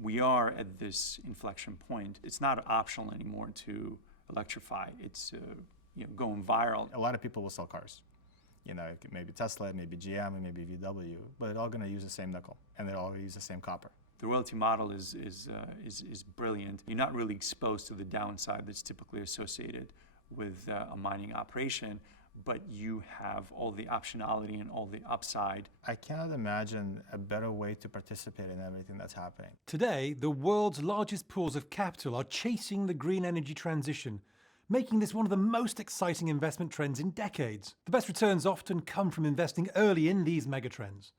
We are at this inflection point. It's not optional anymore to electrify. It's going viral. A lot of people will sell cars. Maybe Tesla, maybe GM, maybe VW, but they're all going to use the same nickel, and they all use the same copper. The royalty model is brilliant. You're not really exposed to the downside that's typically associated with a mining operation, but you have all the optionality and all the upside. I cannot imagine a better way to participate in everything that's happening. Today, the world's largest pools of capital are chasing the green energy transition, making this one of the most exciting investment trends in decades. The best returns often come from investing early in these megatrends.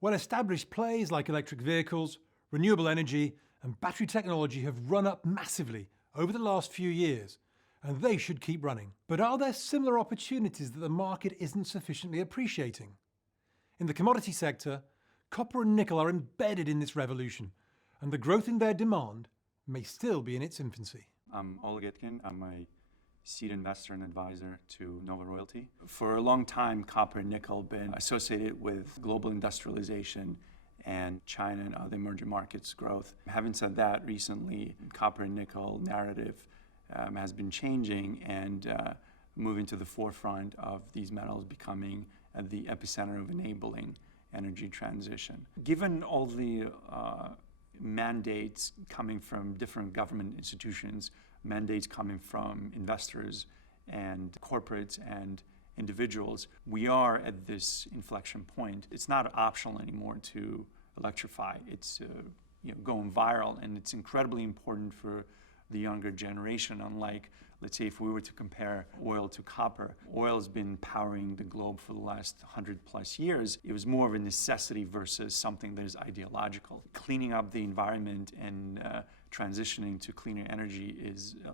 Well-established plays like electric vehicles, renewable energy, and battery technology have run up massively over the last few years, and they should keep running. But are there similar opportunities that the market isn't sufficiently appreciating? In the commodity sector, copper and nickel are embedded in this revolution, and the growth in their demand may still be in its infancy. I'm Oleg Itkin. I'm a seed investor and advisor to Nova Royalty. For a long time, copper and nickel have been associated with global industrialization and China and other emerging markets' growth. Having said that, recently, copper and nickel narrative has been changing and moving to the forefront of these metals becoming at the epicenter of enabling energy transition. Given all the mandates coming from different government institutions, mandates coming from investors and corporates and individuals, we are at this inflection point. It's not optional anymore to electrify. It's going viral, and it's incredibly important for the younger generation. Unlike, let's say, if we were to compare oil to copper, oil has been powering the globe for the last 100+ years. It was more of a necessity versus something that is ideological. Cleaning up the environment and transitioning to cleaner energy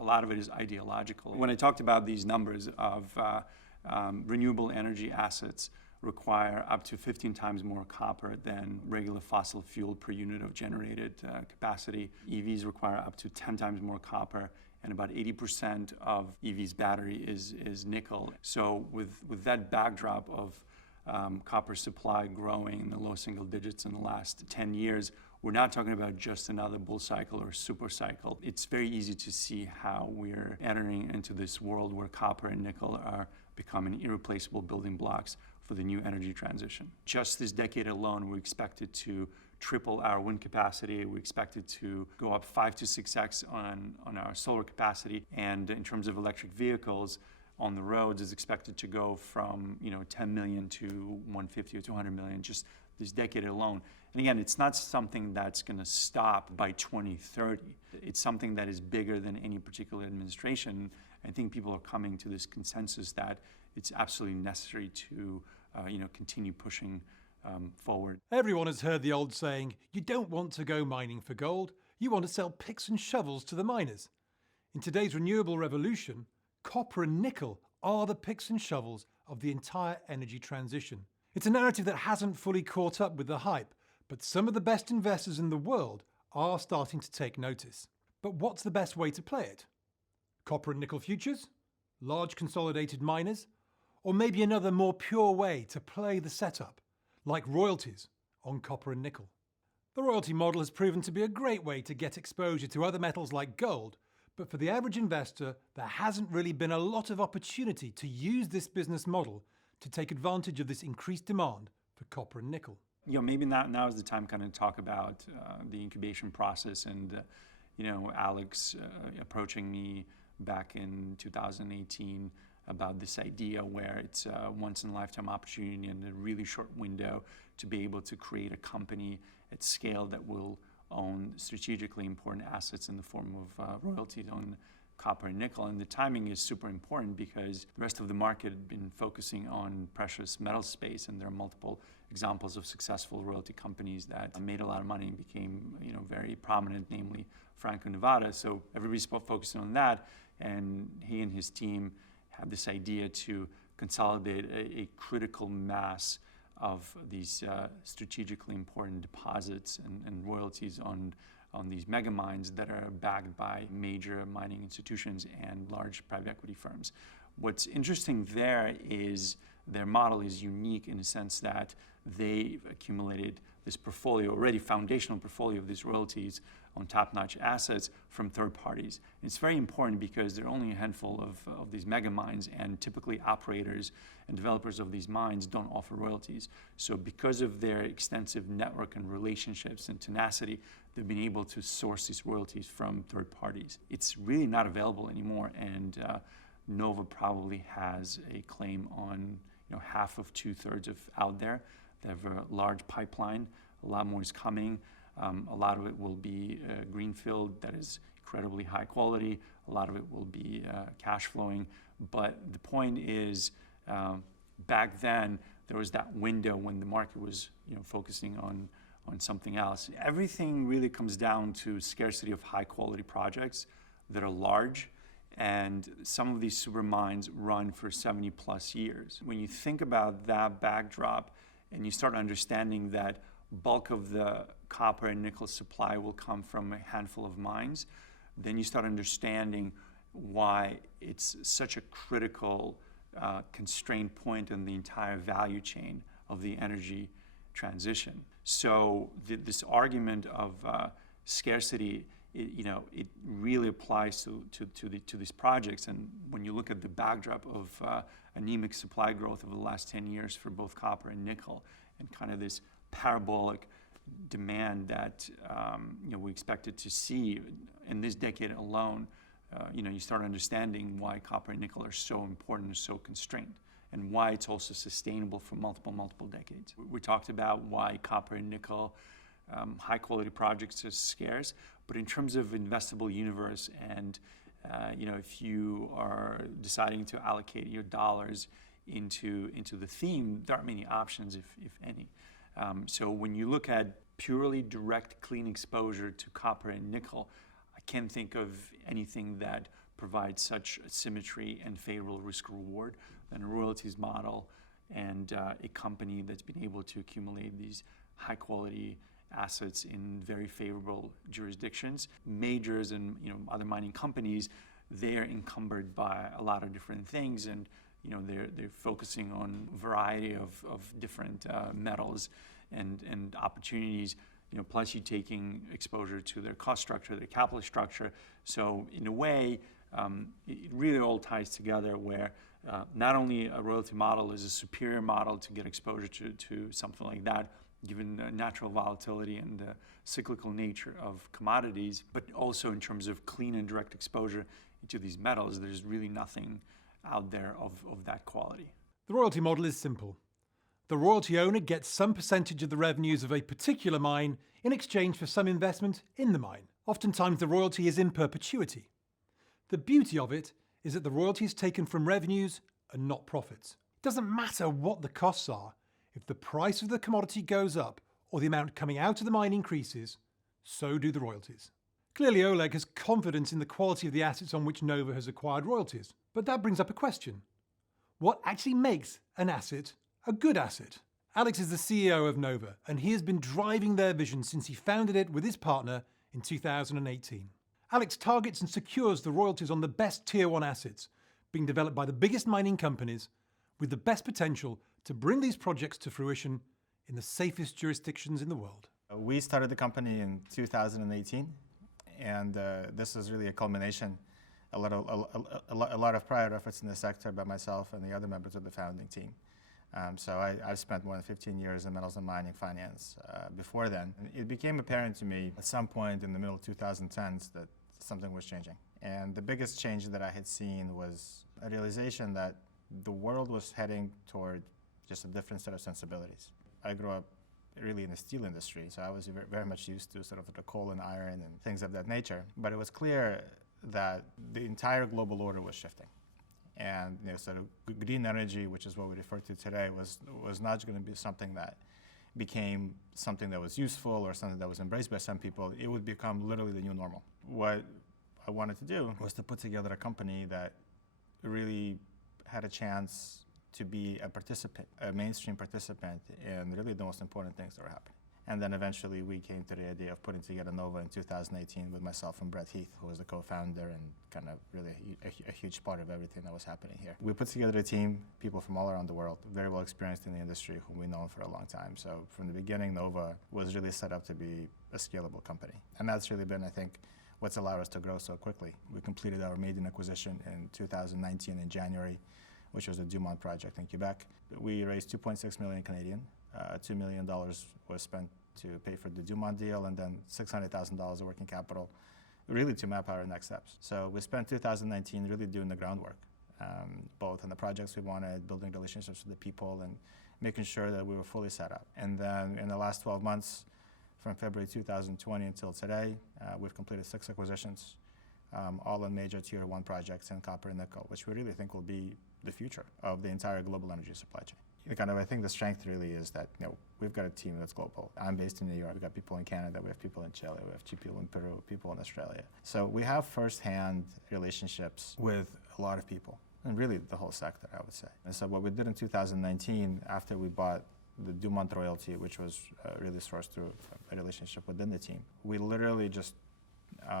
a lot of it is ideological. When I talked about these numbers of renewable energy assets require up to 15 times more copper than regular fossil fuel per unit of generated capacity. EVs require up to 10 times more copper, and about 80% of EVs battery is nickel. So with that backdrop of copper supply growing in the low single digits in the last 10 years, we're not talking about just another bull cycle or super cycle. It's very easy to see how we're entering into this world where copper and nickel are becoming irreplaceable building blocks for the new energy transition. Just this decade alone, we expected to triple our wind capacity. We expected to go up 5 to 6x on our solar capacity. And in terms of electric vehicles on the roads, is expected to go from 10 million to 150 or 200 million just this decade alone. And again, it's not something that's going to stop by 2030. It's something that is bigger than any particular administration. I think people are coming to this consensus that it's absolutely necessary to continue pushing forward. Everyone has heard the old saying, you don't want to go mining for gold, you want to sell picks and shovels to the miners. In today's renewable revolution, copper and nickel are the picks and shovels of the entire energy transition. It's a narrative that hasn't fully caught up with the hype, but some of the best investors in the world are starting to take notice. But what's the best way to play it? Copper and nickel futures? Large consolidated miners? Or maybe another more pure way to play the setup, like royalties on copper and nickel? The royalty model has proven to be a great way to get exposure to other metals like gold, but for the average investor, there hasn't really been a lot of opportunity to use this business model to take advantage of this increased demand for copper and nickel. Maybe now is the time kind of talk about the incubation process and, Alex approaching me back in 2018 about this idea where it's a once-in-a-lifetime opportunity in a really short window to be able to create a company at scale that will own strategically important assets in the form of royalties on copper and nickel. And the timing is super important because the rest of the market had been focusing on precious metal space, and there are multiple examples of successful royalty companies that made a lot of money and became very prominent, namely Franco-Nevada. So everybody's focusing on that, and he and his team had this idea to consolidate a critical mass of these strategically important deposits and royalties on these mega mines that are backed by major mining institutions and large private equity firms. What's interesting there is their model is unique in the sense that they've accumulated this portfolio, already foundational portfolio of these royalties on top-notch assets from third parties. And it's very important because there are only a handful of these mega mines, and typically operators and developers of these mines don't offer royalties. So because of their extensive network and relationships and tenacity, they've been able to source these royalties from third parties. It's really not available anymore, and Nova probably has a claim on half of 2/3 of out there. They have a large pipeline. A lot more is coming. A lot of it will be greenfield that is incredibly high quality. A lot of it will be cash flowing. But the point is, back then, there was that window when the market was focusing on something else. Everything really comes down to scarcity of high quality projects that are large. And some of these super mines run for 70 plus years. When you think about that backdrop and you start understanding that bulk of the copper and nickel supply will come from a handful of mines, then you start understanding why it's such a critical constraint point in the entire value chain of the energy transition. So this argument of scarcity, it really applies to these projects. And when you look at the backdrop of anemic supply growth over the last 10 years for both copper and nickel, and kind of this parabolic demand that we expected to see in this decade alone, you start understanding why copper and nickel are so important and so constrained, and why it's also sustainable for multiple decades. We talked about why copper and nickel, high quality projects are scarce, but in terms of investable universe and if you are deciding to allocate your dollars into the theme, there aren't many options, if any. So when you look at purely direct clean exposure to copper and nickel, I can't think of anything that provides such symmetry and favorable risk reward than a royalties model and a company that's been able to accumulate these high quality assets in very favorable jurisdictions. Majors and other mining companies, they're encumbered by a lot of different things, and they're focusing on a variety of different metals and opportunities. Plus you taking exposure to their cost structure, their capital structure. So in a way, it really all ties together where not only a royalty model is a superior model to get exposure to something like that, given the natural volatility and the cyclical nature of commodities, but also in terms of clean and direct exposure to these metals, there's really nothing out there of that quality. The royalty model is simple. The royalty owner gets some percentage of the revenues of a particular mine in exchange for some investment in the mine. Oftentimes the royalty is in perpetuity. The beauty of it is that the royalty is taken from revenues and not profits. It doesn't matter what the costs are. If the price of the commodity goes up or the amount coming out of the mine increases, so do the royalties. Clearly Oleg has confidence in the quality of the assets on which Nova has acquired royalties. But that brings up a question. What actually makes an asset a good asset? Alex is the CEO of Nova, and he has been driving their vision since he founded it with his partner in 2018. Alex targets and secures the royalties on the best Tier 1 assets, being developed by the biggest mining companies, with the best potential to bring these projects to fruition in the safest jurisdictions in the world. We started the company in 2018, and this is really a culmination, a lot of prior efforts in the sector by myself and the other members of the founding team. So I've spent more than 15 years in metals and mining finance before then. It became apparent to me at some point in the middle 2010s that something was changing. And the biggest change that I had seen was a realization that the world was heading toward just a different set of sensibilities. I grew up really in the steel industry, so I was very much used to sort of the coal and iron and things of that nature. But it was clear that the entire global order was shifting. And sort of green energy, which is what we refer to today, was not going to be something that became something that was useful or something that was embraced by some people. It would become literally the new normal. What I wanted to do was to put together a company that really had a chance to be a participant, a mainstream participant in really the most important things that were happening. And then eventually we came to the idea of putting together Nova in 2018 with myself and Brett Heath, who was the co-founder and kind of really a huge part of everything that was happening here. We put together a team, people from all around the world, very well experienced in the industry, whom we've known for a long time. So from the beginning, Nova was really set up to be a scalable company. And that's really been, I think, what's allowed us to grow so quickly. We completed our maiden acquisition in 2019 in January, which was the Dumont project in Quebec. We raised 2.6 million Canadian. $2 million was spent to pay for the Dumont deal, and then $600,000 of working capital, really to map our next steps. So we spent 2019 really doing the groundwork, both on the projects we wanted, building relationships with the people, and making sure that we were fully set up. And then in the last 12 months, from February 2020 until today, we've completed 6 acquisitions, all in major tier 1 projects in copper and nickel, which we really think will be the future of the entire global energy supply chain. I think the strength really is that we've got a team that's global. I'm based in New York. We've got people in Canada. We have people in Chile. We have people in Peru, people in Australia. So we have firsthand relationships with a lot of people, and really the whole sector, I would say. And so what we did in 2019, after we bought the Dumont royalty, which was really sourced through a relationship within the team, we literally just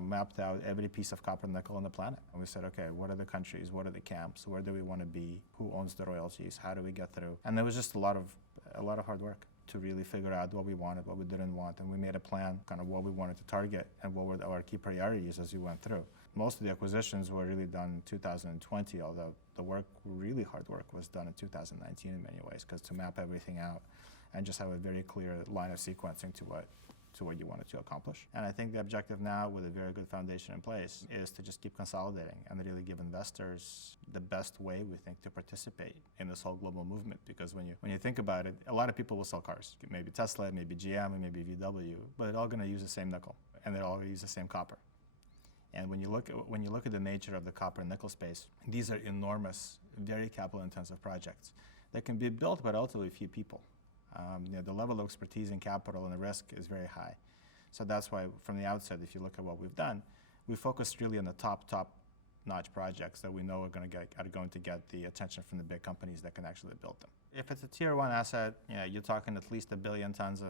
mapped out every piece of copper and nickel on the planet. And we said, okay, what are the countries? What are the camps? Where do we want to be? Who owns the royalties? How do we get through? And there was just a lot of hard work to really figure out what we wanted, what we didn't want. And we made a plan, kind of what we wanted to target and what were our key priorities as we went through. Most of the acquisitions were really done in 2020, although the work, really hard work, was done in 2019 in many ways, because to map everything out and just have a very clear line of sequencing to what you wanted to accomplish. And I think the objective now, with a very good foundation in place, is to just keep consolidating and really give investors the best way, we think, to participate in this whole global movement. Because when you think about it, a lot of people will sell cars. Maybe Tesla, maybe GM, and maybe VW, but they're all going to use the same nickel, and they're all going to use the same copper. And when you look at the nature of the copper and nickel space, these are enormous, very capital-intensive projects that can be built by relatively few people. The level of expertise and capital and the risk is very high. So that's why from the outset, if you look at what we've done, we focused really on the top-notch projects that we know are going to get the attention from the big companies that can actually build them. If it's a tier 1 asset, you're talking at least 1 billion tons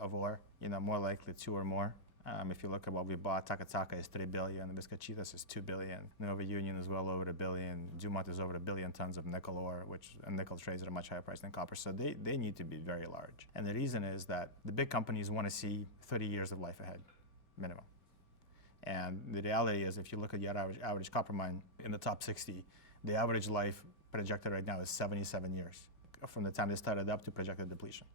of ore, more likely 2 or more. If you look at what we bought, Taka is 3 billion, Vizcachitas is 2 billion, Nova Union is well over 1 billion, Dumont is over 1 billion tons of nickel ore, and nickel trades at a much higher price than copper, so they need to be very large. And the reason is that the big companies want to see 30 years of life ahead, minimum. And the reality is, if you look at the average copper mine in the top 60, the average life projected right now is 77 years, from the time they started up to projected depletion.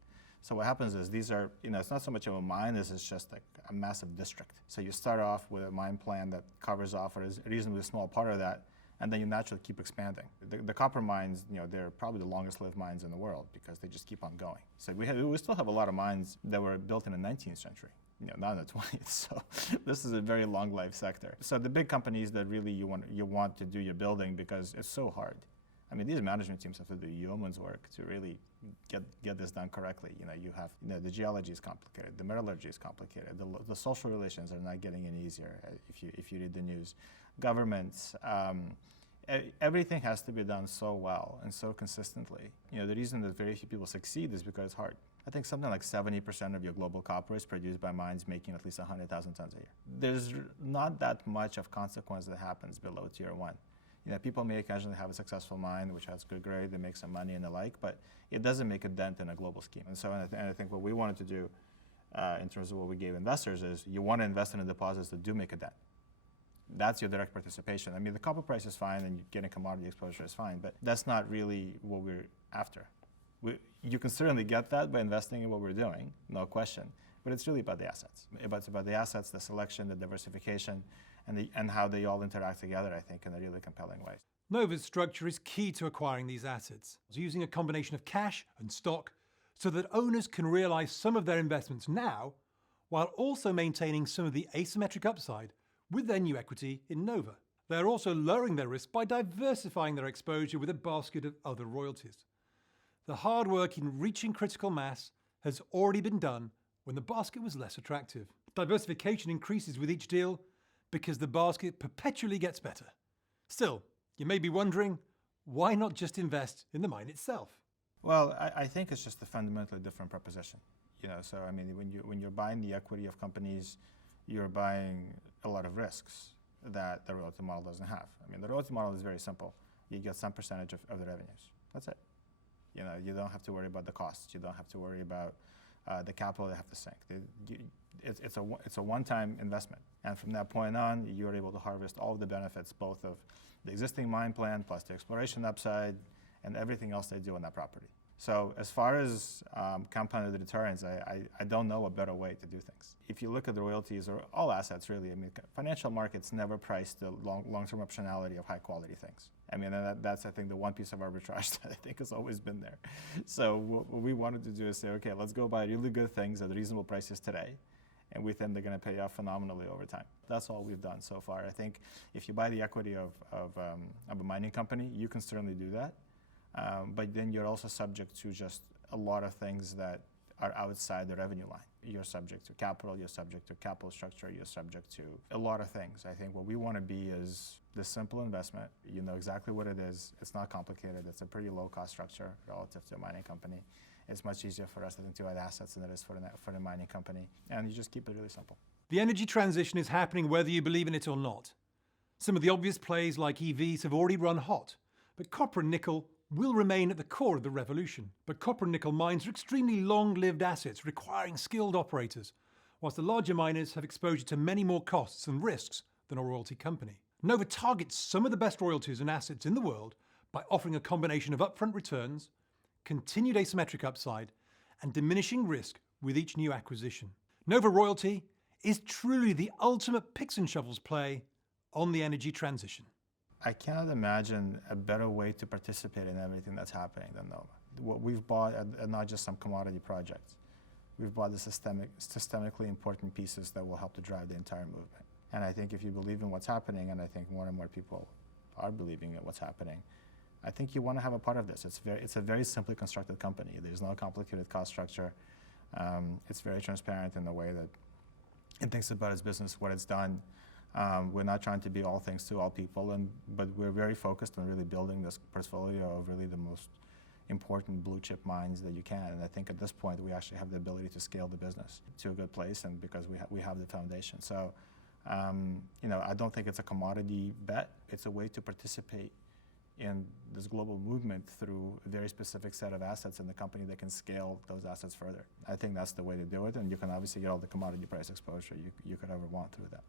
So what happens is these are, it's not so much of a mine, this is just like a massive district. So you start off with a mine plan that covers off a reasonably small part of that, and then you naturally keep expanding. The copper mines, they're probably the longest lived mines in the world because they just keep on going. So we still have a lot of mines that were built in the 19th century, not in the 20th. So this is a very long life sector. So the big companies that really you want to do your building, because it's so hard. I mean, these management teams have to do yeoman's work to really get this done correctly. You have, the geology is complicated, the metallurgy is complicated, the social relations are not getting any easier if you read the news. Governments, everything has to be done so well and so consistently. The reason that very few people succeed is because it's hard. I think something like 70% of your global copper is produced by mines making at least 100,000 tons a year. There's not that much of consequence that happens below tier 1. People may occasionally have a successful mine which has good grade, they make some money and the like, but it doesn't make a dent in a global scheme. And so, I think what we wanted to do in terms of what we gave investors is, you want to invest in the deposits that do make a dent. That's your direct participation. I mean, the copper price is fine and getting commodity exposure is fine, but that's not really what we're after. You can certainly get that by investing in what we're doing, no question, but it's really about the assets. It's about the assets, the selection, the diversification, and how they all interact together, I think, in a really compelling way. Nova's structure is key to acquiring these assets, using a combination of cash and stock so that owners can realise some of their investments now, while also maintaining some of the asymmetric upside with their new equity in Nova. They're also lowering their risk by diversifying their exposure with a basket of other royalties. The hard work in reaching critical mass has already been done when the basket was less attractive. Diversification increases with each deal because the basket perpetually gets better. Still, you may be wondering, why not just invest in the mine itself? Well, I think it's just a fundamentally different proposition. So I mean, when you're buying the equity of companies, you're buying a lot of risks that the royalty model doesn't have. I mean, the royalty model is very simple. You get some percentage of the revenues. That's it. You don't have to worry about the costs. You don't have to worry about the capital they have to sink. It's a one-time investment, and from that point on, you're able to harvest all of the benefits, both of the existing mine plan plus the exploration upside and everything else they do on that property. So as far as compounded returns, I don't know a better way to do things. If you look at the royalties or all assets really, I mean, financial markets never price the long-term optionality of high-quality things. I mean, and that's, I think, the one piece of arbitrage that I think has always been there. So what we wanted to do is say, okay, let's go buy really good things at reasonable prices today, and we think they're going to pay off phenomenally over time. That's all we've done so far. I think if you buy the equity of a mining company, you can certainly do that. But then you're also subject to just a lot of things that are outside the revenue line. You're subject to capital, you're subject to capital structure, you're subject to a lot of things. I think what we want to be is this simple investment. You know exactly what it is. It's not complicated. It's a pretty low cost structure relative to a mining company. It's much easier for us, I think, to add assets than it is for a mining company. And you just keep it really simple. The energy transition is happening whether you believe in it or not. Some of the obvious plays like EVs have already run hot, but copper and nickel will remain at the core of the revolution. But copper and nickel mines are extremely long-lived assets requiring skilled operators, whilst the larger miners have exposure to many more costs and risks than a royalty company. Nova targets some of the best royalties and assets in the world by offering a combination of upfront returns, continued asymmetric upside, and diminishing risk with each new acquisition. Nova Royalty is truly the ultimate picks and shovels play on the energy transition. I cannot imagine a better way to participate in everything that's happening than Nova. What we've bought are not just some commodity projects. We've bought the systemically important pieces that will help to drive the entire movement. And I think if you believe in what's happening, and I think more and more people are believing in what's happening, I think you want to have a part of this. It's a very simply constructed company. There's no complicated cost structure. It's very transparent in the way that it thinks about its business, what it's done. We're not trying to be all things to all people, but we're very focused on really building this portfolio of really the most important blue chip mines that you can. And I think at this point we actually have the ability to scale the business to a good place, and because we have the foundation. So, I don't think it's a commodity bet. It's a way to participate in this global movement through a very specific set of assets in the company that can scale those assets further. I think that's the way to do it, and you can obviously get all the commodity price exposure you could ever want through that.